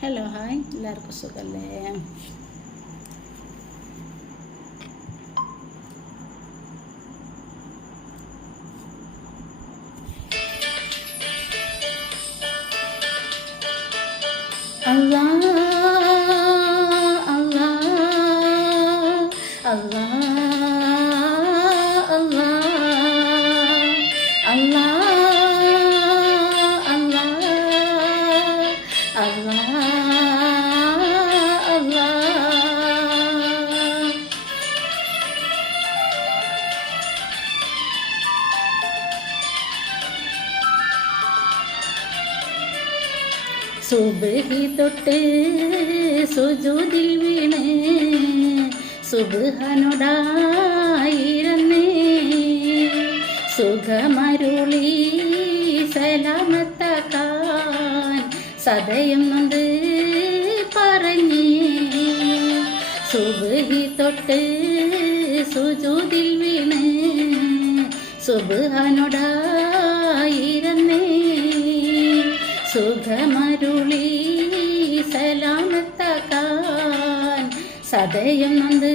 Hello, hi. Larko. Allah, Allah, Allah. സുബഹി തൊട്ട് സുജൂതിൽ വീണ് സുബഹനോടായിരുന്നേ. സുഖമരുളി സലാമത്താക്കാൻ സദയം നൊന്ത് സുബഹി തൊട്ട് സുജൂതിൽ വീണ് സുബഹനോടായിരുന്നേ. സുഖമരുളി സലാമത്താക്കാൻ സദയം നന്ദ്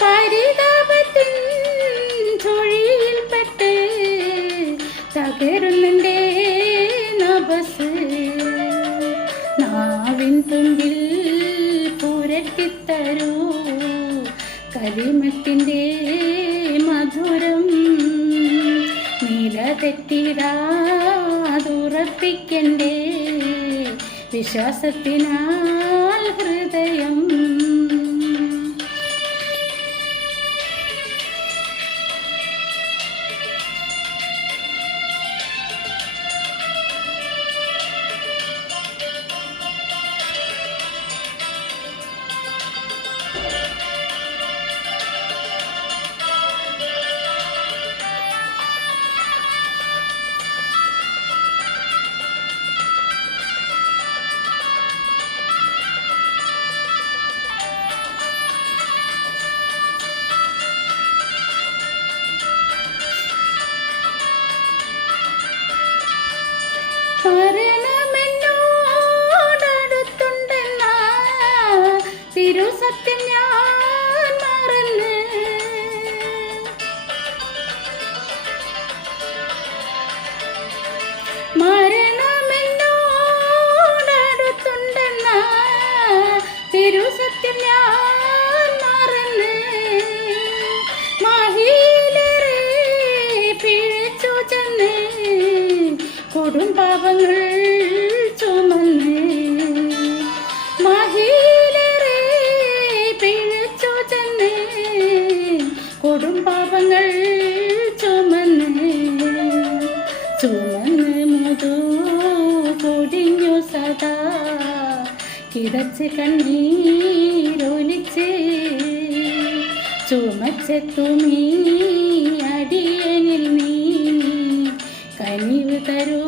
പരിതാപത്തിൻ ചുഴിയിൽപ്പെട്ട് തകരുന്നെന്റെ നബസ് നാവിൻ തുമ്പിൽ പുരട്ടിത്തരൂ കരിമത്തിന്റെ മധുരം. നില തെറ്റിടാതുറപ്പിക്കണ്ടേ വിശ്വാസത്തിനാൽ ഹൃദയം. കൊടും പാപങ്ങൾ ചുമന്ന് കൊടും പാപങ്ങൾ ചുമന്ന് ചുമന്ന് മുതു സദാ കിടച്ച് കണ്ണീരൊലിച്ച് ചുമച്ചെത്തുമീ അടിയനിൽ നീ കനിവ് തരൂ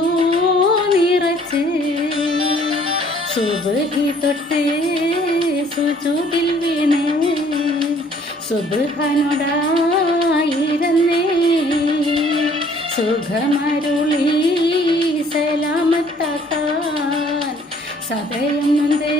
നിറച്ച്. സുബഹി തൊട്ട് സുചൂതിൽ വീണ്. സുബഹനോടായിരുന്നേ. സുഖമരുളി സലാമത്താക്കാൻ. സദയം നൊന്തേ